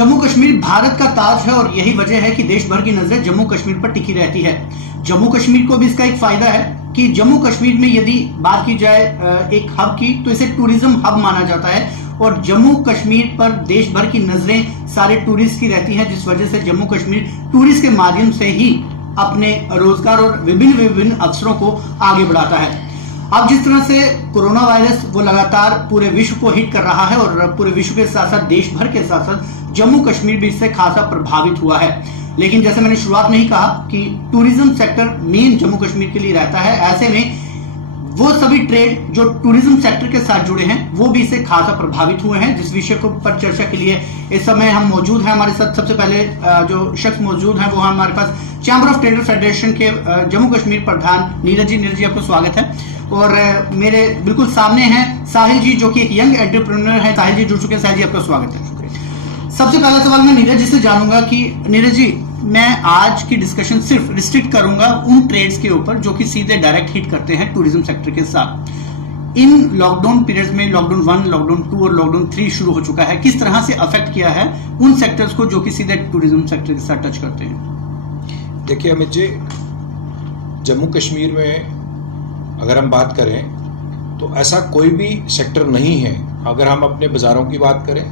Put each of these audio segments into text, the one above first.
जम्मू कश्मीर भारत का ताज है और यही वजह है कि देश भर की नजरें जम्मू कश्मीर पर टिकी रहती है। जम्मू कश्मीर को भी इसका एक फायदा है कि जम्मू कश्मीर में यदि बात की जाए एक हब की, तो इसे टूरिज्म हब माना जाता है और जम्मू कश्मीर पर देश भर की नजरें सारे टूरिस्ट की रहती हैं, जिस वजह से जम्मू कश्मीर टूरिस्ट के माध्यम से ही अपने रोजगार और विभिन्न अवसरों को आगे बढ़ाता है। अब जिस तरह से कोरोना वायरस वो लगातार पूरे विश्व को हिट कर रहा है और पूरे विश्व के साथ साथ देश भर के साथ साथ जम्मू कश्मीर भी इससे खासा प्रभावित हुआ है। लेकिन जैसे मैंने शुरुआत में ही कहा कि tourism sector main Jammu Kashmir के लिए रहता है। ऐसे में वो सभी ट्रेड जो टूरिज्म सेक्टर के साथ जुड़े हैं वो भी इससे खासा प्रभावित हुए हैं। जिस विषय को पर चर्चा के लिए इस समय हम मौजूद हैं, हमारे साथ सबसे पहले जो शख्स मौजूद हैं वो हमारे पास चैम्बर ऑफ ट्रेडर फेडरेशन के जम्मू कश्मीर प्रधान नीरज जी, आपको स्वागत है। और मेरे बिल्कुल सामने हैं साहिल जी, जो कि एक यंग एंटरप्रेन्योर है। साहिल जी जुड़ चुके हैं। साहिल जी, आपका स्वागत है। सबसे पहला सवाल मैं नीरज जी से जानूंगा कि नीरज जी, मैं आज की डिस्कशन सिर्फ रिस्ट्रिक्ट करूंगा उन ट्रेड्स के ऊपर जो कि सीधे डायरेक्ट हिट करते हैं टूरिज्म सेक्टर के साथ। इन लॉकडाउन पीरियड्स में लॉकडाउन 1, लॉकडाउन 2 और लॉकडाउन 3 शुरू हो चुका है, किस तरह से अफेक्ट किया है उन सेक्टर्स को जो कि सीधे टूरिज्म सेक्टर के साथ टच करते हैं? देखिए अमित जी, जम्मू कश्मीर में अगर हम बात करें तो ऐसा कोई भी सेक्टर नहीं है। अगर हम अपने बाजारों की बात करें,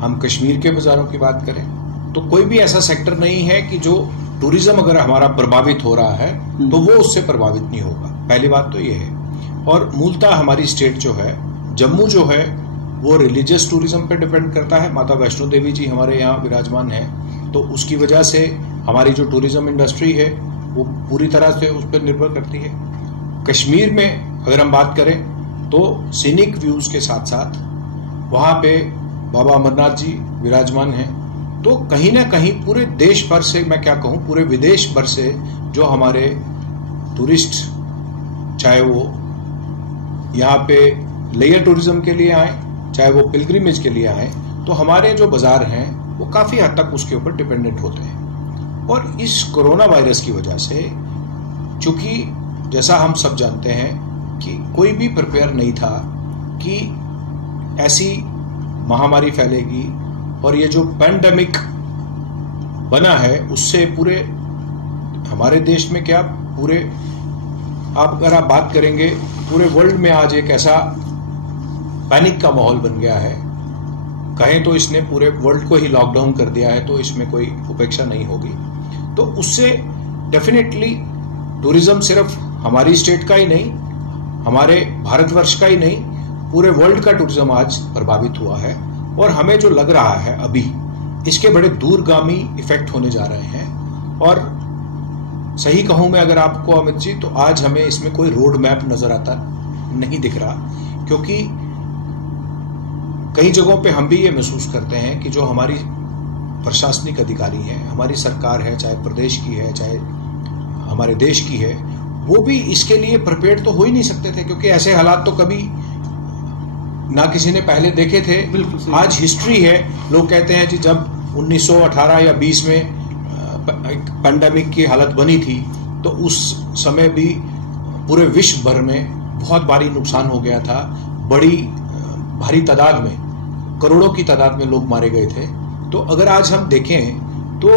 हम कश्मीर के बाजारों की बात करें, तो कोई भी ऐसा सेक्टर नहीं है कि जो टूरिज्म अगर हमारा प्रभावित हो रहा है तो वो उससे प्रभावित नहीं होगा। पहली बात तो ये है। और मूलतः हमारी स्टेट जो है, जम्मू जो है, वो रिलीजियस टूरिज्म पे डिपेंड करता है। माता वैष्णो देवी जी हमारे यहाँ विराजमान है, तो उसकी वजह से हमारी जो टूरिज्म इंडस्ट्री है वो पूरी तरह से उस पर निर्भर करती है। कश्मीर में अगर हम बात करें तो सीनिक व्यूज के साथ साथ वहां पे बाबा अमरनाथ जी विराजमान हैं, तो कहीं ना कहीं पूरे देश भर से, मैं क्या कहूं, पूरे विदेश भर से जो हमारे टूरिस्ट, चाहे वो यहाँ पे लेयर टूरिज्म के लिए आए, चाहे वो पिलग्रिमेज के लिए आए, तो हमारे जो बाजार हैं वो काफी हद तक उसके ऊपर डिपेंडेंट होते हैं। और इस कोरोना वायरस की वजह से, चूंकि जैसा हम सब जानते हैं कि कोई भी प्रिपेयर नहीं था कि ऐसी महामारी फैलेगी, और ये जो पैंडेमिक बना है उससे पूरे हमारे देश में क्या, पूरे अगर आप बात करेंगे पूरे वर्ल्ड में आज एक ऐसा पैनिक का माहौल बन गया है। कहें तो इसने पूरे वर्ल्ड को ही लॉकडाउन कर दिया है, तो इसमें कोई उपेक्षा नहीं होगी। तो उससे डेफिनेटली टूरिज्म सिर्फ हमारी स्टेट का ही नहीं, हमारे भारतवर्ष का ही नहीं, पूरे वर्ल्ड का टूरिज्म आज प्रभावित हुआ है। और हमें जो लग रहा है अभी, इसके बड़े दूरगामी इफेक्ट होने जा रहे हैं। और सही कहूं मैं अगर आपको अमित जी, तो आज हमें इसमें कोई रोड मैप नजर आता नहीं दिख रहा, क्योंकि कई जगहों पे हम भी ये महसूस करते हैं कि जो हमारी प्रशासनिक अधिकारी हैं, हमारी सरकार है, चाहे प्रदेश की है, चाहे हमारे देश की है, वो भी इसके लिए प्रिपेयर्ड तो हो ही नहीं सकते थे, क्योंकि ऐसे हालात तो कभी ना किसी ने पहले देखे थे। आज हिस्ट्री है, लोग कहते हैं कि जब 1918 या 20 में पैंडेमिक की हालत बनी थी, तो उस समय भी पूरे विश्व भर में बहुत भारी नुकसान हो गया था। बड़ी भारी तादाद में, करोड़ों की तादाद में लोग मारे गए थे। तो अगर आज हम देखें तो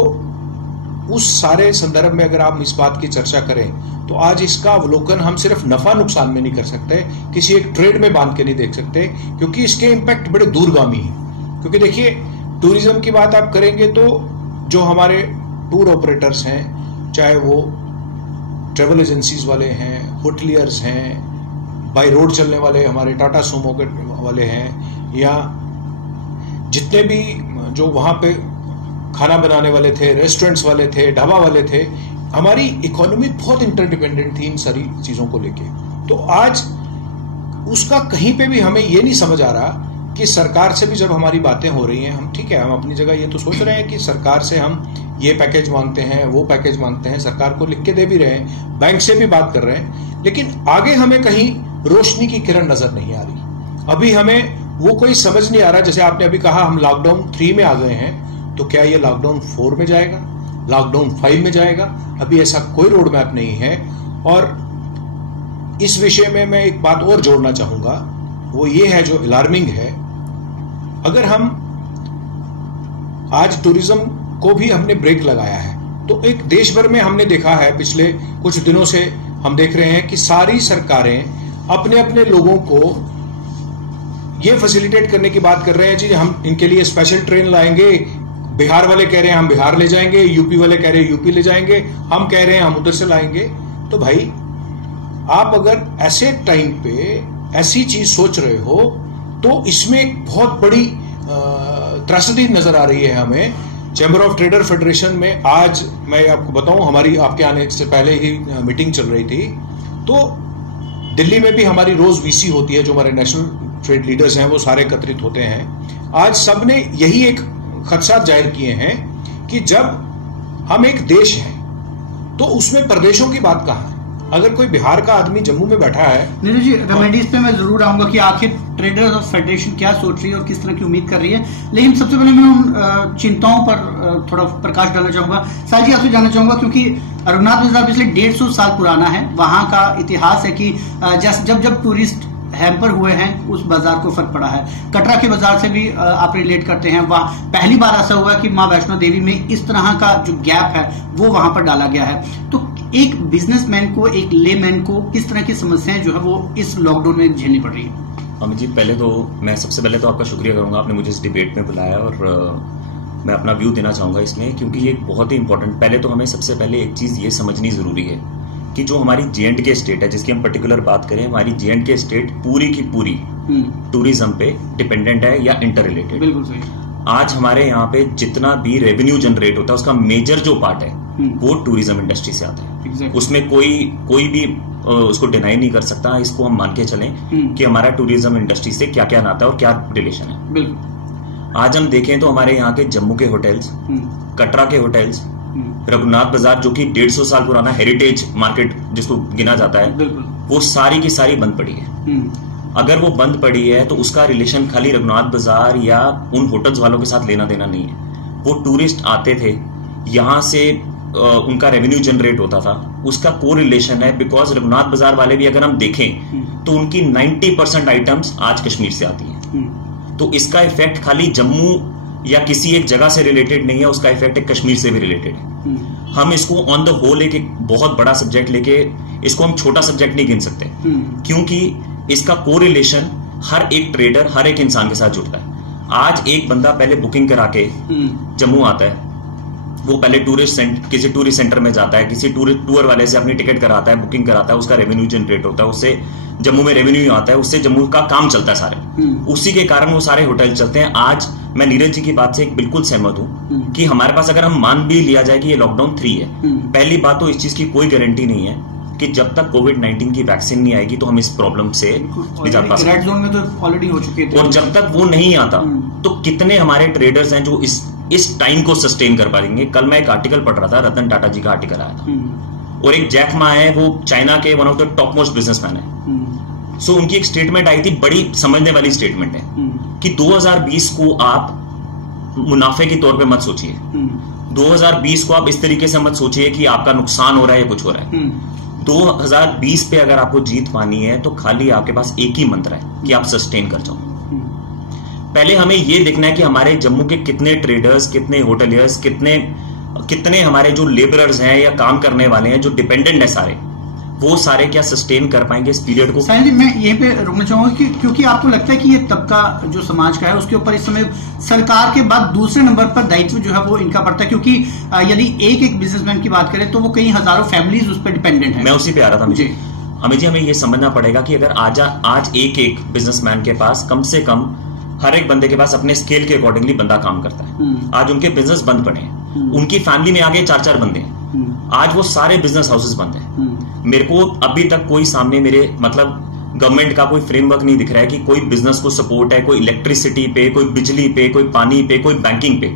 उस सारे संदर्भ में अगर आप इस बात की चर्चा करें, तो आज इसका अवलोकन हम सिर्फ नफा नुकसान में नहीं कर सकते, किसी एक ट्रेड में बांध के नहीं देख सकते, क्योंकि इसके इम्पैक्ट बड़े दूरगामी हैं। क्योंकि देखिए, टूरिज्म की बात आप करेंगे तो जो हमारे टूर ऑपरेटर्स हैं, चाहे वो ट्रेवल एजेंसीज वाले हैं, होटलियर्स हैं, बाई रोड चलने वाले हमारे टाटा सूमो के वाले हैं, या जितने भी जो वहां पे खाना बनाने वाले थे, रेस्टोरेंट्स वाले थे, ढाबा वाले थे, हमारी इकोनॉमी बहुत इंटरडिपेंडेंट थी इन सारी चीजों को लेके। तो आज उसका कहीं पे भी हमें ये नहीं समझ आ रहा कि सरकार से भी जब हमारी बातें हो रही हैं, हम ठीक है, हम अपनी जगह ये तो सोच रहे हैं कि सरकार से हम ये पैकेज मांगते हैं, वो पैकेज मांगते हैं, सरकार को लिख के दे भी रहे हैं, बैंक से भी बात कर रहे हैं, लेकिन आगे हमें कहीं रोशनी की किरण नजर नहीं आ रही। अभी हमें वो कोई समझ नहीं आ रहा। जैसे आपने अभी कहा हम लॉकडाउन 3 में आ गए हैं, तो क्या ये लॉकडाउन 4 में जाएगा, लॉकडाउन 5 में जाएगा? अभी ऐसा कोई रोड मैप नहीं है। और इस विषय में मैं एक बात और जोड़ना चाहूंगा, वो ये है जो अलार्मिंग है। अगर हम आज टूरिज्म को भी हमने ब्रेक लगाया है। तो एक देश भर में हमने देखा है, पिछले कुछ दिनों से हम देख रहे हैं कि सारी सरकारें अपने अपने लोगों को ये फैसिलिटेट करने की बात कर रहे हैं जी, हम इनके लिए स्पेशल ट्रेन लाएंगे। बिहार वाले कह रहे हैं हम बिहार ले जाएंगे, यूपी वाले कह रहे हैं यूपी ले जाएंगे, हम कह रहे हैं हम उधर से लाएंगे। तो भाई आप अगर ऐसे टाइम पे ऐसी चीज सोच रहे हो तो इसमें एक बहुत बड़ी त्रासदी नजर आ रही है हमें। चैम्बर ऑफ ट्रेडर फेडरेशन में आज मैं आपको बताऊं, हमारी आपके आने से पहले ही मीटिंग चल रही थी, तो दिल्ली में भी हमारी रोज वीसी होती है, जो हमारे नेशनल ट्रेड लीडर्स हैं वो सारे एकत्रित होते हैं। आज सबने यही एक खदशात जाहिर किए हैं कि जब हम एक देश हैं तो उसमें प्रदेशों की बात कहाँ है। अगर कोई बिहार का आदमी जम्मू में बैठा है, नीरज जी रेमेडीज पे मैं जरूर आऊंगा कि आखिर ट्रेडर्स ऑफ फेडरेशन क्या सोच रही है और किस तरह की उम्मीद कर रही है, लेकिन सबसे पहले मैं उन चिंताओं पर थोड़ा प्रकाश डालना चाहूंगा। साहिल जी आपसे जानना चाहूंगा, क्योंकि रघुनाथ बाजार पिछले 150 साल पुराना है, वहां का इतिहास है कि जब टूरिस्ट हैम्पर हुए हैं उस बाजार को फर्क पड़ा है। कटरा के बाजार से भी आप रिलेट करते हैं, वहां पहली बार ऐसा हुआ कि मां वैष्णो देवी में इस तरह का जो गैप है वो वहां पर डाला गया है। तो एक बिजनेसमैन को, एक लेमैन को किस तरह की समस्याएं जो है वो इस लॉकडाउन में झेलनी पड़ रही है? अमित जी, मैं सबसे पहले तो आपका शुक्रिया करूंगा, आपने मुझे इस डिबेट में बुलाया और मैं अपना व्यू देना चाहूंगा इसमें, क्योंकि ये बहुत ही इंपॉर्टेंट। पहले तो हमें सबसे पहले एक चीज ये समझनी जरूरी है कि जो हमारी J&K स्टेट है, जिसकी हम पर्टिकुलर बात करें, हमारी J&K स्टेट पूरी की पूरी टूरिज्म पे डिपेंडेंट है या इंटर रिलेटेड। बिल्कुल सही। आज हमारे यहाँ पे जितना भी रेवेन्यू जनरेट होता है उसका मेजर जो पार्ट है वो टूरिज्म इंडस्ट्री से आता है। Exactly. उसमें कोई भी उसको डिनाई नहीं कर सकता। इसको हम मान के चलें कि हमारा टूरिज्म इंडस्ट्री से क्या क्या नाता है और क्या रिलेशन है। बिल्कुल। आज हम देखें तो हमारे यहाँ के जम्मू के होटल्स, कटरा के होटल्स, रघुनाथ बाजार जो कि 150 साल पुराना हेरिटेज मार्केट जिसको गिना जाता है, वो सारी की सारी बंद पड़ी है। अगर वो बंद पड़ी है तो उसका रिलेशन खाली रघुनाथ बाजार या उन होटल्स वालों के साथ लेना देना नहीं है। वो टूरिस्ट आते थे, यहाँ से उनका रेवेन्यू जनरेट होता था, उसका को रिलेशन है। बिकॉज रघुनाथ बाजार वाले भी अगर हम देखें तो उनकी 90% आइटम्स आज कश्मीर से आती हैं। तो इसका इफेक्ट खाली जम्मू या किसी एक जगह से रिलेटेड नहीं है, उसका इफेक्ट एक कश्मीर से भी रिलेटेड है। हम इसको ऑन द होल एक बहुत बड़ा सब्जेक्ट लेके इसको हम छोटा सब्जेक्ट नहीं गिन सकते, क्योंकि इसका कोरिलेशन हर एक ट्रेडर, हर एक इंसान के साथ जुड़ता है। आज एक बंदा पहले बुकिंग करा के जम्मू आता है, वो पहले किसी टूरिस्ट सेंटर में जाता है, किसी टूर वाले से अपनी टिकट कराता है, बुकिंग कराता है, उसका रेवेन्यू जनरेट होता है, उससे जम्मू में रेवेन्यू आता है, उससे जम्मू का काम चलता है सारे। उसी के कारण वो सारे होटल चलते हैं। आज मैं नीरज जी की बात से एक बिल्कुल सहमत हूं कि हमारे पास अगर हम मान भी लिया जाए कि ये लॉकडाउन 3 है, पहली बात तो इस चीज की कोई गारंटी नहीं है कि जब तक कोविड-19 की वैक्सीन नहीं आएगी तो हम इस प्रॉब्लम से निजात पा सकते हैं। रेड जोन में तो ऑलरेडी हो चुके थे, और जब तक वो नहीं आता तो कितने हमारे ट्रेडर्स हैं जो इस टाइम को सस्टेन कर पाएंगे। कल मैं एक आर्टिकल पढ़ रहा था, रतन टाटा जी का आर्टिकल आया था, और एक जैक मा है, वो चाइना के one of the top most businessman है। सो उनकी एक स्टेटमेंट आई थी, बड़ी समझने वाली स्टेटमेंट है कि 2020 को आप मुनाफे के तौर पे मत सोचिए, 2020 को आप इस तरीके से मत सोचिए कि आपका नुकसान हो रहा है या कुछ हो रहा है। 2020 पे अगर आपको जीत पानी है तो खाली आपके पास एक ही मंत्र है कि आप सस्टेन कर जाओ। पहले हमें यह देखना है कि हमारे जम्मू के कितने ट्रेडर्स, कितने होटलियर्स, कितने हमारे जो लेबरर्स हैं या काम करने वाले हैं जो डिपेंडेंट है सारे, वो सारे क्या सस्टेन कर पाएंगे इस पीरियड को। साहिल जी, मैं यहीं पे रुकना चाहूंगा कि क्योंकि आपको लगता है कि ये तबका जो समाज का है उसके ऊपर इस समय सरकार के बाद दूसरे नंबर पर दायित्व जो है वो इनका पड़ता है, क्योंकि यदि एक बिजनेसमैन की बात करें तो वो कई हजारों फैमिलीज उस पर डिपेंडेंट है। मैं उसी पे आ रहा था मुझे। अमित जी, हमें ये समझना पड़ेगा कि अगर आज एक बिजनेसमैन के पास कम से कम हर एक बंदे के पास अपने स्केल के अकॉर्डिंगली बंदा काम करता है। आज उनके बिजनेस बंद पड़े हैं, उनकी फैमिली में आगे 4-4 बंदे हैं, आज वो सारे बिजनेस हाउसेस बंद हैं। मेरे को अभी तक कोई सामने मेरे गवर्नमेंट का कोई फ्रेमवर्क नहीं दिख रहा है कि कोई बिजनेस को सपोर्ट है, कोई इलेक्ट्रिसिटी पे, कोई बिजली पे, कोई पानी पे, कोई बैंकिंग पे।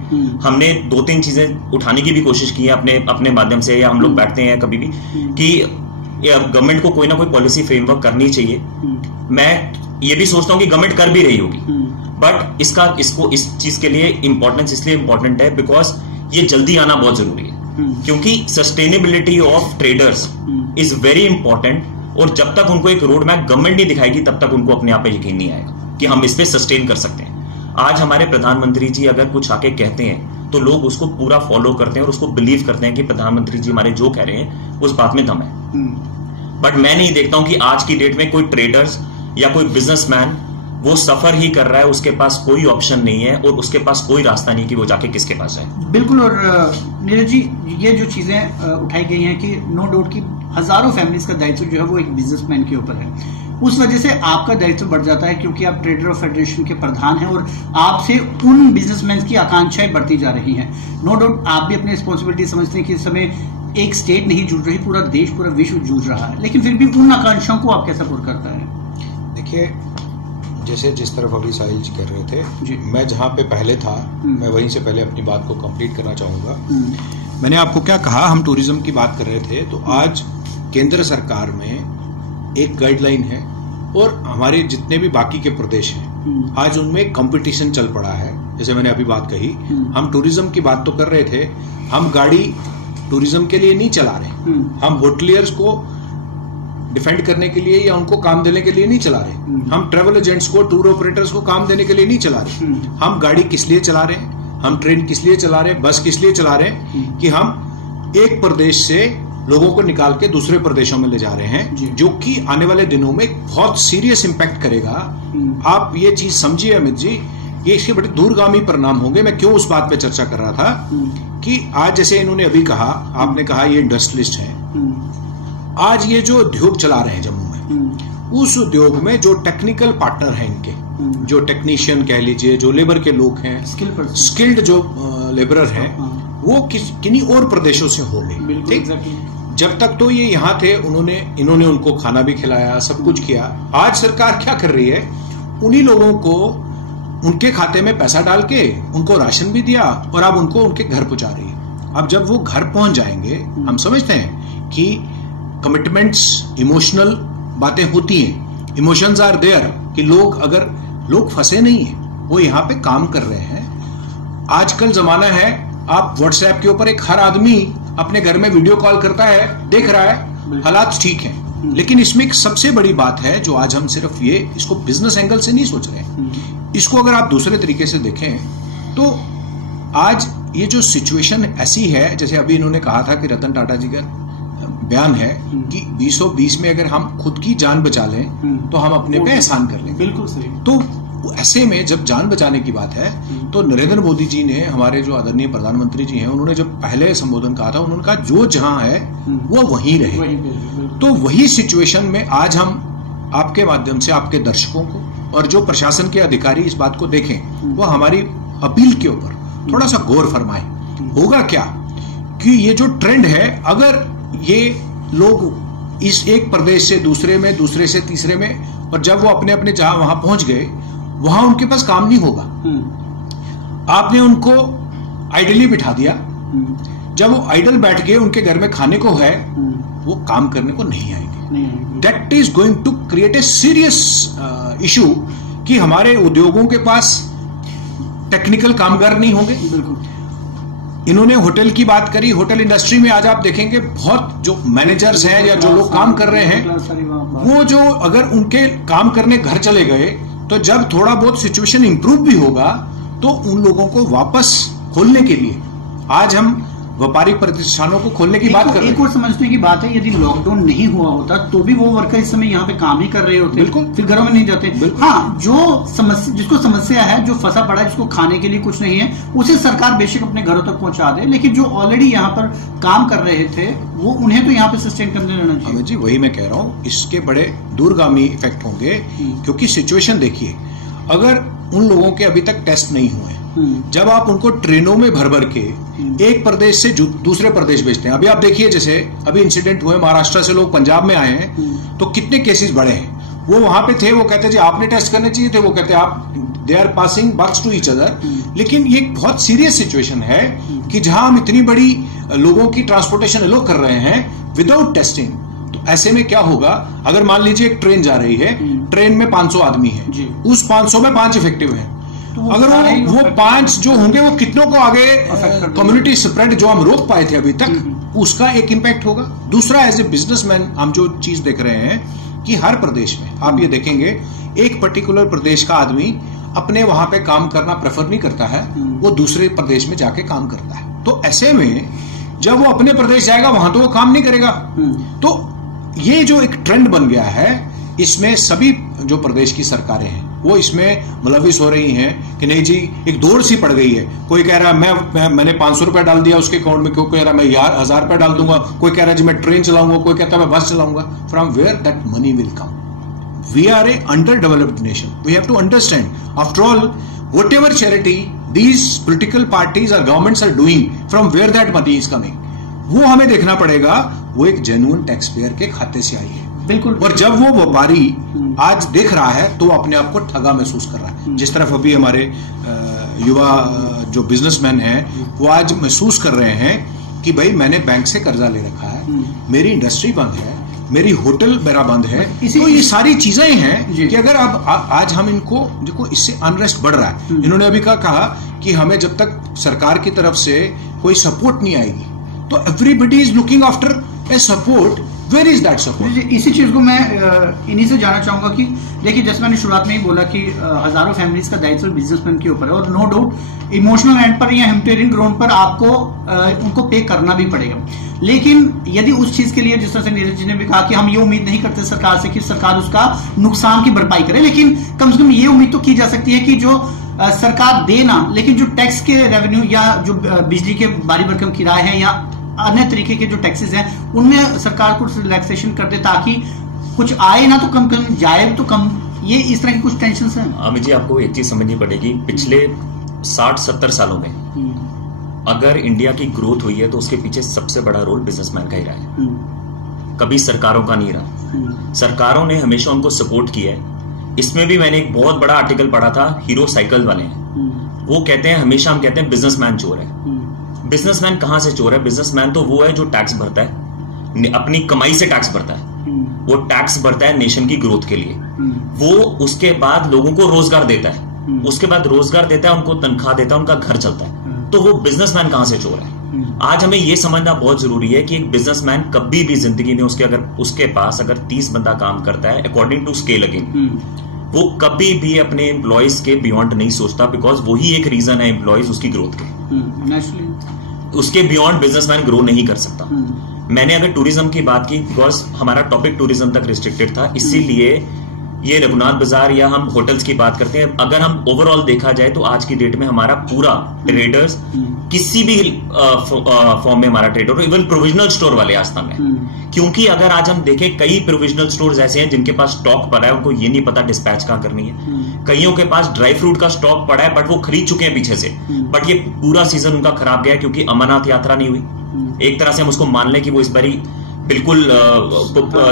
हमने 2-3 चीजें उठाने की भी कोशिश की है अपने माध्यम से, या हम लोग बैठते हैं कभी भी कि गवर्नमेंट को कोई ना कोई पॉलिसी फ्रेमवर्क करनी चाहिए। मैं ये भी सोचता हूं कि गवर्नमेंट कर भी रही होगी, बट इस चीज के लिए इंपॉर्टेंस इसलिए इंपॉर्टेंट है बिकॉज ये जल्दी आना बहुत जरूरी है, क्योंकि sustainability of traders is very important. और जब तक उनको एक रोड मैप गवर्नमेंट नहीं दिखाएगी तब तक उनको अपने आप पे यकीन नहीं आएगा कि हम इस पे सस्टेन कर सकते हैं। आज हमारे प्रधानमंत्री जी अगर कुछ आके कहते हैं तो लोग उसको पूरा फॉलो करते हैं और उसको बिलीव करते हैं कि प्रधानमंत्री जी हमारे जो कह रहे हैं उस बात में दम है। बट मैं नहीं देखता हूं कि आज की डेट में कोई ट्रेडर्स या कोई बिजनेसमैन वो सफर ही कर रहा है, उसके पास कोई ऑप्शन नहीं है और उसके पास कोई रास्ता नहीं कि वो जाके किसके पास है। बिल्कुल। और नीरज जी, ये जो चीजें उठाई गई हैं कि नो डाउट कि हजारों फैमिलीज का दायित्व जो है वो एक बिजनेसमैन के ऊपर है, उस वजह से आपका दायित्व बढ़ जाता है क्योंकि आप ट्रेडर ऑफ फेडरेशन के प्रधान हैं और आपसे उन बिजनेसमैन की आकांक्षाएं बढ़ती जा रही हैं। नो डाउट आप भी अपनी रिस्पॉन्सिबिलिटी समझते हैं कि इस समय एक स्टेट नहीं जूझ रही, पूरा देश, पूरा विश्व जूझ रहा है, लेकिन फिर भी उन आकांक्षाओं को आप कैसे पूरा करता है? देखिए, जैसे जिस तरफ अभी साहिल जी कर रहे थे, मैं जहाँ पे पहले था मैं वहीं से पहले अपनी बात को कंप्लीट करना चाहूँगा। मैंने आपको क्या कहा, हम टूरिज्म की बात कर रहे थे, तो आज केंद्र सरकार में एक गाइडलाइन है और हमारे जितने भी बाकी के प्रदेश हैं आज उनमें कंपटीशन चल पड़ा है। जैसे मैंने अभी बात कही, हम टूरिज्म की बात तो कर रहे थे, हम गाड़ी टूरिज्म के लिए नहीं चला रहे, हम होटलियर्स को डिफेंड करने के लिए या उनको काम देने के लिए नहीं चला रहे, हम ट्रेवल एजेंट्स को, टूर ऑपरेटर्स को काम देने के लिए नहीं चला रहे। हम गाड़ी किस लिए चला रहे हैं, हम ट्रेन किस लिए चला रहे हैं, बस किस लिए चला रहे हैं कि हम एक प्रदेश से लोगों को निकाल के दूसरे प्रदेशों में ले जा रहे हैं, जो कि आने वाले दिनों में एक बहुत सीरियस इंपैक्ट करेगा। आप ये चीज समझिए अमित जी, ये इसके बड़े दूरगामी परिणाम होंगे। मैं क्यों उस बात पे चर्चा कर रहा था कि आज जैसे इन्होंने अभी कहा, आपने कहा ये इंडस्ट्रियलिस्ट है, आज ये जो उद्योग चला रहे हैं जम्मू में, उस उद्योग में जो टेक्निकल पार्टनर हैं इनके, जो टेक्नीशियन कह लीजिए, जो लेबर के लोग हैं, स्किल्ड जो लेबरर हैं, वो किन्हीं और प्रदेशों से होंगे। ठीक, जब तक तो ये यहाँ थे इन्होंने उनको खाना भी खिलाया, सब कुछ किया। आज सरकार क्या कर रही है, उन्हीं लोगों को उनके खाते में पैसा डाल के उनको राशन भी दिया और अब उनको उनके घर पहुंचा रही है। अब जब वो घर पहुंच जाएंगे, हम समझते हैं कि कमिटमेंट्स, इमोशनल बातें होती हैं, इमोशंस आर देयर, कि लोग फंसे नहीं है, वो यहाँ पे काम कर रहे हैं। आजकल जमाना है, आप व्हाट्सएप के ऊपर एक हर आदमी अपने घर में वीडियो कॉल करता है, देख रहा है, हालात ठीक हैं। लेकिन इसमें एक सबसे बड़ी बात है जो आज हम सिर्फ इसको बिजनेस एंगल से नहीं सोच रहे हैं, इसको अगर आप दूसरे तरीके से देखें तो आज ये जो सिचुएशन ऐसी है, जैसे अभी इन्होंने कहा था कि रतन टाटा जी का बयान है कि 2020 में अगर हम खुद की जान बचा लें तो हम अपने पे एहसान कर लें। बिल्कुल सही। तो ऐसे में जब जान बचाने की बात है तो नरेंद्र मोदी जी ने, हमारे जो आदरणीय प्रधानमंत्री जी हैं, उन्होंने जब पहले संबोधन कहा था, उन्होंने कहा जो जहां है वो वहीं रहे। तो वही सिचुएशन में आज हम आपके माध्यम से आपके दर्शकों को और जो प्रशासन के अधिकारी इस बात को देखें, वो हमारी अपील के ऊपर थोड़ा सा गौर फरमाएं। होगा क्या कि ये जो ट्रेंड है, अगर ये लोग इस एक प्रदेश से दूसरे में, दूसरे से तीसरे में, और जब वो अपने अपने जहां वहां पहुंच गए, वहां उनके पास काम नहीं होगा। आपने उनको आइडली बिठा दिया, जब वो आइडल बैठ गए, उनके घर में खाने को है, वो काम करने को नहीं आएंगे। That is going to create a serious issue कि हमारे उद्योगों के पास टेक्निकल कामगार नहीं होंगे। इन्होंने होटल की बात करी, होटल इंडस्ट्री में आज आप देखेंगे बहुत जो मैनेजर्स हैं या जो लोग काम कर रहे हैं, वो जो अगर उनके काम करने घर चले गए, तो जब थोड़ा बहुत सिचुएशन इंप्रूव भी होगा तो उन लोगों को वापस खोलने के लिए आज हम व्यापारिक प्रतिष्ठानों को खोलने की बात कर रहे हैं। एक और समझने की बात है, यदि लॉकडाउन नहीं हुआ होता तो भी वो वर्कर इस समय यहाँ पे काम ही कर रहे होते, बिल्कुल, फिर घरों में नहीं जाते। हाँ, जिसको समस्या है, जो फंसा पड़ा है, जिसको खाने के लिए कुछ नहीं है, उसे सरकार बेशक अपने घरों तक पहुंचा दे, लेकिन जो ऑलरेडी यहाँ पर काम कर रहे थे, वो उन्हें तो यहाँ पे सस्टेन करने रहना चाहिए। जी, वही मैं कह रहा हूँ, इसके बड़े दूरगामी इफेक्ट होंगे, क्योंकि सिचुएशन देखिए, अगर उन लोगों के अभी तक टेस्ट नहीं हुए, जब आप उनको ट्रेनों में भर भर के एक प्रदेश से दूसरे प्रदेश भेजते हैं, अभी आप देखिए, जैसे अभी इंसिडेंट हुए, महाराष्ट्र से लोग पंजाब में आए हैं, तो कितने केसेस बढ़े हैं। वो वहां पे थे, वो कहते जी आपने टेस्ट करने चाहिए थे, वो कहते आप they are passing bugs to each other. लेकिन ये बहुत सीरियस सिचुएशन है कि जहां हम इतनी बड़ी लोगों की ट्रांसपोर्टेशन एलो कर रहे हैं विदाउट टेस्टिंग। तो ऐसे में क्या होगा, अगर मान लीजिए एक ट्रेन जा रही है, ट्रेन में 500 आदमी है, उस 500 में 5 इफेक्टिव है, तो अगर वो 5 जो होंगे, वो कितनों को आगे कम्युनिटी स्प्रेड जो हम रोक पाए थे अभी तक, उसका एक इम्पैक्ट होगा। दूसरा, एज ए बिजनेसमैन हम जो चीज देख रहे हैं कि हर प्रदेश में आप ये देखेंगे एक पर्टिकुलर प्रदेश का आदमी अपने वहां पे काम करना प्रेफर नहीं करता है, वो दूसरे प्रदेश में जाके काम करता है। तो ऐसे में जब वो अपने प्रदेश जाएगा वहां तो वो काम नहीं करेगा। तो ये जो एक ट्रेंड बन गया है, इसमें सभी जो प्रदेश की सरकारें हैं वो इसमें मुलविस हो रही हैं कि नहीं जी, एक दौड़ सी पड़ गई है। कोई कह रहा है मैंने 500 रुपया डाल दिया उसके अकाउंट में, कोई कह रहा है मैं 1000 रुपया डाल दूंगा, कोई कह रहा है जी मैं ट्रेन चलाऊंगा, कोई कहता है मैं बस चलाऊंगा। From where that money will come? We are a underdeveloped nation. We have to understand. After all, whatever charity these political parties or governments are doing, from where that money is coming, वो हमें देखना पड़ेगा। वो एक genuine tax payer के खाते से आई है। बिल्कुल। और जब वो व्यापारी आज देख रहा है तो अपने आप को ठगा महसूस कर रहा है। जिस तरफ अभी हमारे युवा जो बिजनेसमैन हैं वो आज महसूस कर रहे हैं कि भाई मैंने बैंक से कर्जा ले रखा है, मेरी इंडस्ट्री बंद है, मेरी होटल मेरा बंद है। तो ये सारी चीजें हैं कि अगर अब आज हम इनको देखो, इससे अनरेस्ट बढ़ रहा है। इन्होंने अभी कहा कि हमें जब तक सरकार की तरफ से कोई सपोर्ट नहीं आएगी तो everybody is looking after a support. Where is that support? इसी चीज को मैं इन्हीं से जानना चाहूंगा कि देखिए, जैसे मैंने शुरुआत में ही बोला कि हजारों फैमिलीज का दायित्व बिजनेसमैन के ऊपर है, और नो डाउट इमोशनल एंड पर या ह्यूमैनिटेरियन ग्राउंड पर आपको उनको पे करना भी पड़ेगा। लेकिन यदि उस चीज के लिए, जिस तरह से नीरज जी ने भी कहा कि हम ये उम्मीद नहीं करते सरकार से कि सरकार उसका नुकसान की भरपाई करे, लेकिन कम से कम ये उम्मीद तो की जा सकती है कि जो सरकार दे ना, लेकिन जो टैक्स के रेवेन्यू या जो बिजली के बारी भरकम किराए हैं या अन्य तरीके के जो टैक्सेस हैं उनमें सरकार को रिलैक्सेशन कर दे, ताकि कुछ आए ना तो कम जाए तो कम। ये इस तरह की कुछ टेंशन हैं। अमित जी, आपको एक चीज समझनी पड़ेगी, पिछले 60-70 सालों में अगर इंडिया की ग्रोथ हुई है तो उसके पीछे सबसे बड़ा रोल बिजनेसमैन का ही रहा है, कभी सरकारों का नहीं रहा। सरकारों ने हमेशा उनको सपोर्ट किया है। इसमें भी मैंने एक बहुत बड़ा आर्टिकल पढ़ा था, हीरो साइकिल वाले हैं, वो कहते हैं, हमेशा हम कहते हैं बिजनेसमैन चोर है। बिजनेसमैन कहां से चोर है? बिजनेसमैन तो वो है जो टैक्स भरता है, अपनी कमाई से टैक्स भरता है। वो टैक्स भरता है नेशन की ग्रोथ के लिए, वो उसके बाद लोगों को रोजगार देता है, उसके बाद रोजगार देता है, उनको तनख्वाह देता है, उनका घर चलता है। तो वो बिजनेसमैन कहां से चोर है? आज हमें यह समझना बहुत जरूरी है कि एक बिजनेसमैन कभी भी जिंदगी में उसके पास अगर 30 बंदा काम करता है, अकॉर्डिंग टू स्केल अगेन, वो कभी भी अपने एम्प्लॉयज के बियॉन्ड नहीं सोचता, बिकॉज वही एक रीजन है एम्प्लॉयज उसकी ग्रोथ के। उसके बियॉन्ड बिजनेसमैन ग्रो नहीं कर सकता। मैंने अगर टूरिज्म की बात की, बिकॉज हमारा टॉपिक टूरिज्म तक रिस्ट्रिक्टेड था, इसीलिए ये रघुनाथ बाजार या हम होटल्स की बात करते हैं। अगर हम ओवरऑल देखा जाए तो आज की डेट में हमारा पूरा ट्रेडर्स किसी भी फॉर्म में हमारा ट्रेडर, इवन प्रोविजनल स्टोर वाले आस्था में, क्योंकि अगर आज हम देखें कई प्रोविजनल स्टोर्स ऐसे हैं जिनके पास स्टॉक पड़ा है, उनको ये नहीं पता डिस्पैच कहां करनी है। कईयों के पास ड्राई फ्रूट का स्टॉक पड़ा है बट वो खरीद चुके हैं पीछे से, बट ये पूरा सीजन उनका खराब गया क्योंकि अमरनाथ यात्रा नहीं हुई। एक तरह से हम उसको मान लें कि वो इस बारी बिल्कुल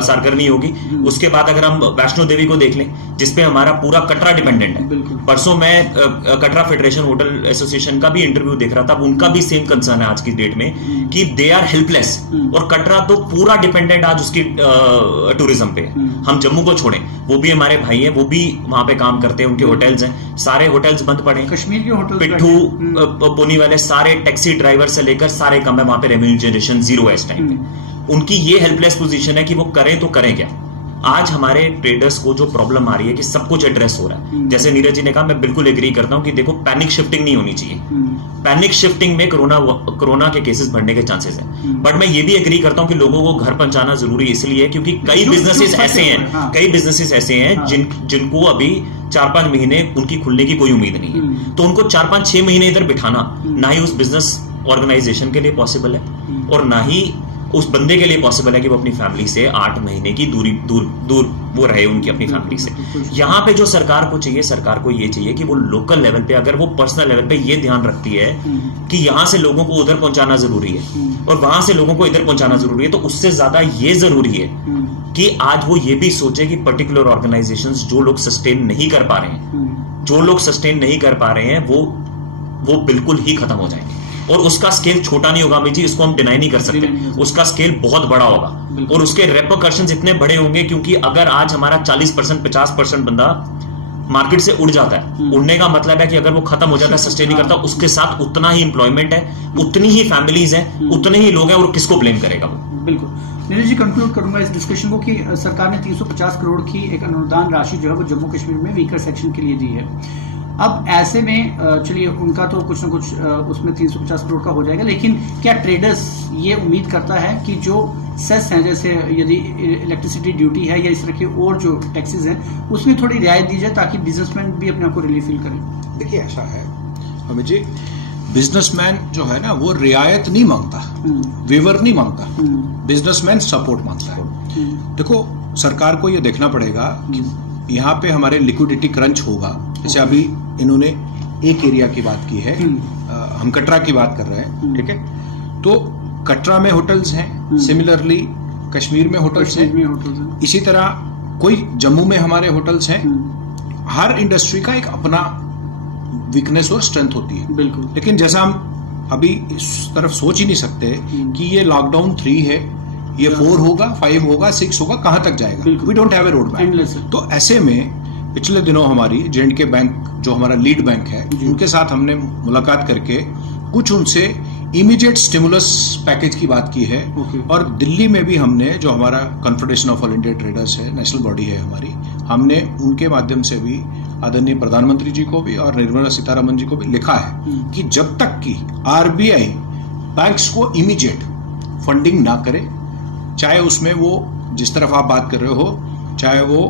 सरगर्मी होगी। उसके बाद अगर हम वैष्णो देवी को देख लें, जिसपे हमारा पूरा कटरा डिपेंडेंट है। परसों मैं कटरा फेडरेशन होटल एसोसिएशन का भी इंटरव्यू देख रहा था, उनका भी सेम कंसर्न है आज की डेट में कि दे आर हेल्पलेस, और कटरा तो पूरा डिपेंडेंट आज उसकी टूरिज्म पे। हम जम्मू को छोड़ें, वो भी हमारे भाई हैं, वो भी वहां पे काम करते हैं, उनके होटल्स हैं, सारे होटल्स बंद पड़े हैं। कश्मीर के होटल, पिट्ठू पोनी वाले सारे टैक्सी ड्राइवर से लेकर सारे कम है, वहां पे रेवेन्यू जनरेशन जीरो है इस टाइम पे। उनकी ये हेल्पलेस पोजीशन है कि वो करें तो करें क्या। आज हमारे ट्रेडर्स को जो प्रॉब्लम आ रही है कि सब कुछ एड्रेस हो रहा है, जैसे नीरज जी ने कहा, मैं बिल्कुल एग्री करता हूं कि देखो पैनिक शिफ्टिंग नहीं होनी चाहिए। पैनिक शिफ्टिंग में कोरोना के केसेस बढ़ने के चांसेस हैं, बट मैं ये भी एग्री करता हूं कि लोगों को घर पहुंचाना जरूरी इसलिए क्योंकि कई बिजनेसेस ऐसे हैं जिनको अभी 4-5 महीने उनकी खुलने की कोई उम्मीद नहीं है, तो उनको 4-5-6 महीने इधर बिठाना ना ही उस बिजनेस ऑर्गेनाइजेशन के लिए पॉसिबल है और ना ही उस बंदे के लिए पॉसिबल है कि वो अपनी फैमिली से 8 महीने की दूर वो रहे उनकी अपनी फैमिली से। यहाँ पे जो सरकार को चाहिए, सरकार को ये चाहिए कि वो लोकल लेवल पे, अगर वो पर्सनल लेवल पे ये ध्यान रखती है कि यहाँ से लोगों को उधर पहुंचाना जरूरी है और वहां से लोगों को इधर पहुंचाना जरूरी है, तो उससे ज्यादा ये जरूरी है कि आज वो ये भी सोचे कि पर्टिकुलर ऑर्गेनाइजेशंस जो लोग सस्टेन नहीं कर पा रहे हैं, वो बिल्कुल ही खत्म हो जाएंगे। और उसका स्केल छोटा नहीं होगा अमित जी, इसको हम डिनाई नहीं कर सकते, उसका स्केल बहुत बड़ा होगा और उसके रेपरकशंस इतने बड़े होंगे, क्योंकि अगर आज हमारा 40% 50% बंदा मार्केट से उड़ जाता है। उड़ने का मतलब है कि अगर वो खत्म हो जाता है, सस्टेन नहीं करता, उसके साथ उतना ही एम्प्लॉयमेंट है, उतनी ही फैमिलीज हैं, उतने ही लोग हैं, और किसको ब्लेम करेगा वो। बिल्कुल। नीरज जी, कंक्लूड करूंगा इस डिस्कशन को कि सरकार ने 350 करोड़ की एक अनुदान राशि जो है वो जम्मू कश्मीर में वीकर सेक्शन के लिए दी है। अब ऐसे में चलिए उनका तो कुछ ना कुछ उसमें 350 करोड़ का हो जाएगा, लेकिन क्या ट्रेडर्स ये उम्मीद करता है कि जो सेस हैं, जैसे यदि इलेक्ट्रिसिटी ड्यूटी है या इस तरह की और जो टैक्सेस हैं, उसमें थोड़ी रियायत दी जाए ताकि बिजनेसमैन भी अपने आप को रिलीफ फील करें? देखिए ऐसा है अमित जी, बिजनेसमैन जो है ना वो रियायत नहीं मांगता, वेवर नहीं मांगता, बिजनेसमैन सपोर्ट मांगता है। देखो सरकार को ये देखना पड़ेगा कि यहाँ पे हमारे लिक्विडिटी क्रंच होगा। जैसे अभी इन्होंने एक एरिया की बात की है, हम कटरा की बात कर रहे हैं, ठीक है, तो कटरा में होटल्स हैं, सिमिलरली कश्मीर में होटल्स हैं, इसी तरह कोई जम्मू में हमारे होटल्स हैं। हर इंडस्ट्री का एक अपना वीकनेस और स्ट्रेंथ होती है। बिल्कुल। लेकिन जैसा हम अभी इस तरफ सोच ही नहीं सकते कि ये लॉकडाउन 3 है, ये 4 होगा, 5 होगा, 6 होगा, कहां तक जाएगा, we don't have a road map. तो ऐसे में पिछले दिनों हमारी J&K बैंक जो हमारा लीड बैंक है, उनके साथ हमने मुलाकात करके कुछ उनसे इमीडिएट स्टिमुलस पैकेज की बात की है। और दिल्ली में भी हमने जो हमारा confederation of all India traders है, नेशनल बॉडी है हमारी, हमने उनके माध्यम से भी आदरणीय प्रधानमंत्री जी को भी और निर्मला सीतारमण जी को भी लिखा है कि जब तक कि RBI बैंक्स को इमीडिएट फंडिंग ना करे, चाहे उसमें वो जिस तरफ आप बात कर रहे हो, चाहे वो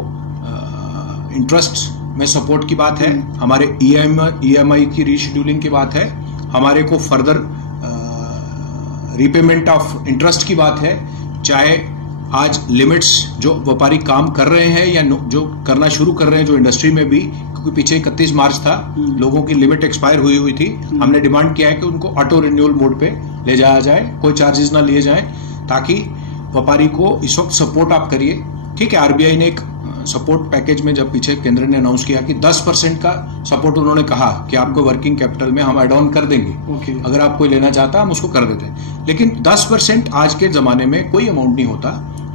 इंटरेस्ट में सपोर्ट की बात है, हमारे EMI की रीशेड्यूलिंग की बात है, हमारे को फर्दर रीपेमेंट ऑफ इंटरेस्ट की बात है, चाहे आज लिमिट्स जो व्यापारी काम कर रहे हैं या जो करना शुरू कर रहे हैं जो इंडस्ट्री में भी, क्योंकि पीछे 31 मार्च था, लोगों की लिमिट एक्सपायर हुई थी, हमने डिमांड किया है कि उनको ऑटो रिन्यूअल मोड पे ले जाया जाए, कोई चार्जेस ना लिए जाएं, ताकि व्यापारी को इस वक्त सपोर्ट आप करिए। ठीक है, RBI ने एक सपोर्ट पैकेज में जब पीछे केंद्र ने अनाउंस किया कि 10% का सपोर्ट उन्होंने कहा कि आपको वर्किंग कैपिटल में हम एड ऑन कर देंगे, अगर आप कोई लेना चाहता हम उसको कर देते हैं। लेकिन 10% आज के जमाने में कोई अमाउंट नहीं होता,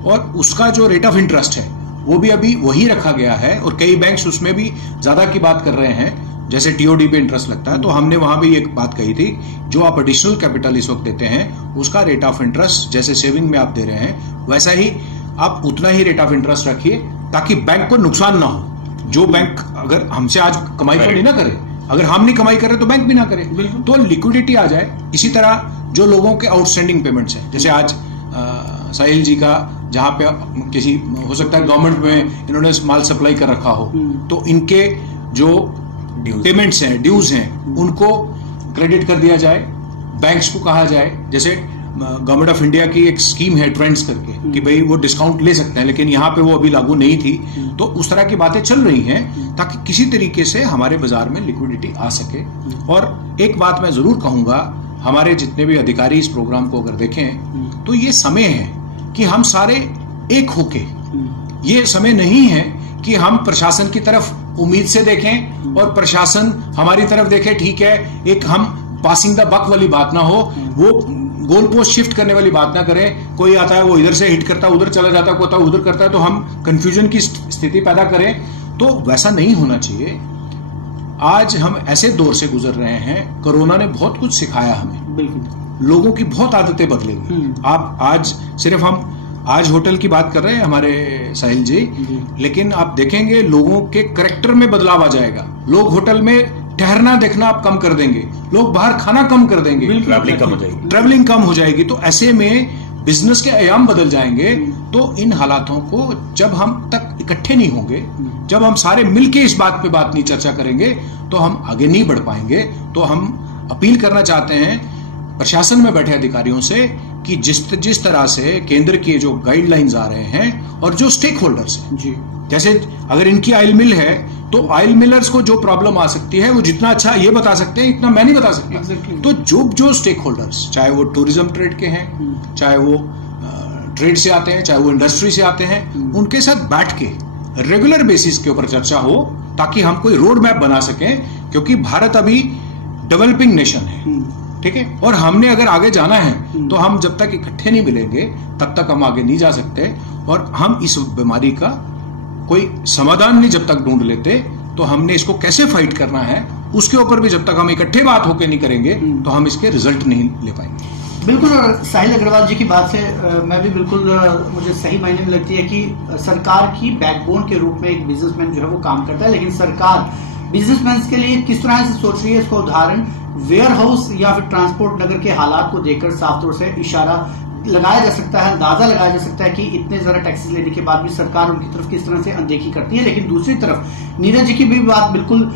और उसका जो रेट ऑफ इंटरेस्ट है वो भी अभी वही रखा गया है, और कई बैंक्स उसमें भी ज्यादा की बात कर रहे हैं, जैसे TOD पे इंटरेस्ट लगता है। तो हमने वहां भी एक बात कही थी, जो आप एडिशनल कैपिटल इस वक्त देते हैं उसका रेट ऑफ इंटरेस्ट जैसे सेविंग में आप दे रहे हैं वैसा ही आप उतना ही रेट ऑफ इंटरेस्ट रखिए, ताकि बैंक को नुकसान ना हो। जो बैंक अगर हमसे आज कमाई तो नहीं ना करे, अगर हम नहीं कमाई कर रहे तो बैंक भी ना करे, तो लिक्विडिटी आ जाए। इसी तरह जो लोगों के आउटस्टैंडिंग पेमेंट्स हैं, जैसे आज साहिल जी का जहां पे किसी हो सकता है गवर्नमेंट में इन्होंने माल सप्लाई कर रखा हो, तो इनके जो पेमेंट्स हैं, ड्यूज हैं, उनको क्रेडिट कर दिया जाए। बैंक्स को कहा जाए, जैसे गवर्नमेंट ऑफ इंडिया की एक स्कीम है ट्रेंड्स करके, कि भाई वो डिस्काउंट ले सकते हैं, लेकिन यहाँ पे वो अभी लागू नहीं थी। तो उस तरह की बातें चल रही हैं ताकि किसी तरीके से हमारे बाजार में लिक्विडिटी आ सके। और एक बात मैं जरूर कहूंगा, हमारे जितने भी अधिकारी इस प्रोग्राम को अगर देखें तो ये समय है कि हम सारे एक होके, ये समय नहीं है कि हम प्रशासन की तरफ उम्मीद से देखें और प्रशासन हमारी तरफ देखे। ठीक है, एक हम पासिंग द बक वाली बात ना हो, वो गोल पोस्ट शिफ्ट करने वाली बात ना करें। कोई आता है वो इधर से हिट करता है, उधर चला जाता है, कोई आता है उधर करता है, तो हम कंफ्यूजन की स्थिति पैदा करें, तो वैसा नहीं होना चाहिए। आज हम ऐसे दौर से गुजर रहे हैं, कोरोना ने बहुत कुछ सिखाया हमें, बिल्कुल लोगों की बहुत आदतें बदलेंगी। आप आज सिर्फ हम आज होटल की बात कर रहे हैं हमारे साहिल जी, लेकिन आप देखेंगे लोगों के कैरेक्टर में बदलाव आ जाएगा। लोग होटल में ठहरना देखना आप कम कर देंगे, लोग बाहर खाना कम कर देंगे, ट्रैवलिंग कम हो जाएगी। तो ऐसे में बिजनेस के आयाम बदल जाएंगे। तो इन हालातों को जब हम तक इकट्ठे नहीं होंगे, जब हम सारे मिलके इस बात पे बात नहीं चर्चा करेंगे, तो हम आगे नहीं बढ़ पाएंगे। तो हम अपील करना चाहते हैं प्रशासन में बैठे अधिकारियों से कि जिस तरह से केंद्र के जो गाइडलाइंस आ रहे हैं और जो स्टेक होल्डर्स हैं जी, जैसे अगर इनकी ऑयल मिल है तो ऑयल मिलर्स को जो प्रॉब्लम आ सकती है वो जितना अच्छा ये बता सकते हैं, इतना मैं नहीं बता सकता। तो जो स्टेक होल्डर्स, चाहे वो टूरिज्म ट्रेड के हैं, चाहे वो ट्रेड से आते हैं, चाहे वो इंडस्ट्री से आते हैं, उनके साथ बैठ के रेगुलर बेसिस के ऊपर चर्चा हो, ताकि हम कोई रोड मैप बना सकें। क्योंकि भारत अभी डेवलपिंग नेशन है, ठीक है, और हमने अगर आगे जाना है तो हम जब तक इकट्ठे नहीं मिलेंगे तब तक हम आगे नहीं जा सकते। और हम इस बीमारी का कोई समाधान नहीं जब तक ढूंढ लेते तो हमने इसको कैसे फाइट करना है उसके ऊपर भी जब तक हम इकट्ठे बात होकर नहीं करेंगे तो हम इसके रिजल्ट नहीं ले पाएंगे। बिल्कुल। और साहिल अग्रवाल जी की बात से मैं भी बिल्कुल मुझे सही मायने में लगती है कि सरकार की बैकबोन के रूप में एक बिजनेसमैन जो है वो काम करता है, लेकिन सरकार बिजनेसमैन के लिए किस तरह से सोच रही है इसका उदाहरण वेयर हाउस या फिर ट्रांसपोर्ट नगर के हालात को देखकर साफ तौर से इशारा लगाया जा सकता है, अंदाजा लगाया जा सकता है कि इतने ज्यादा टैक्सेस लेने के बाद भी सरकार उनकी तरफ किस तरह से अनदेखी करती है। लेकिन दूसरी तरफ नीरज जी की भी बात बिल्कुल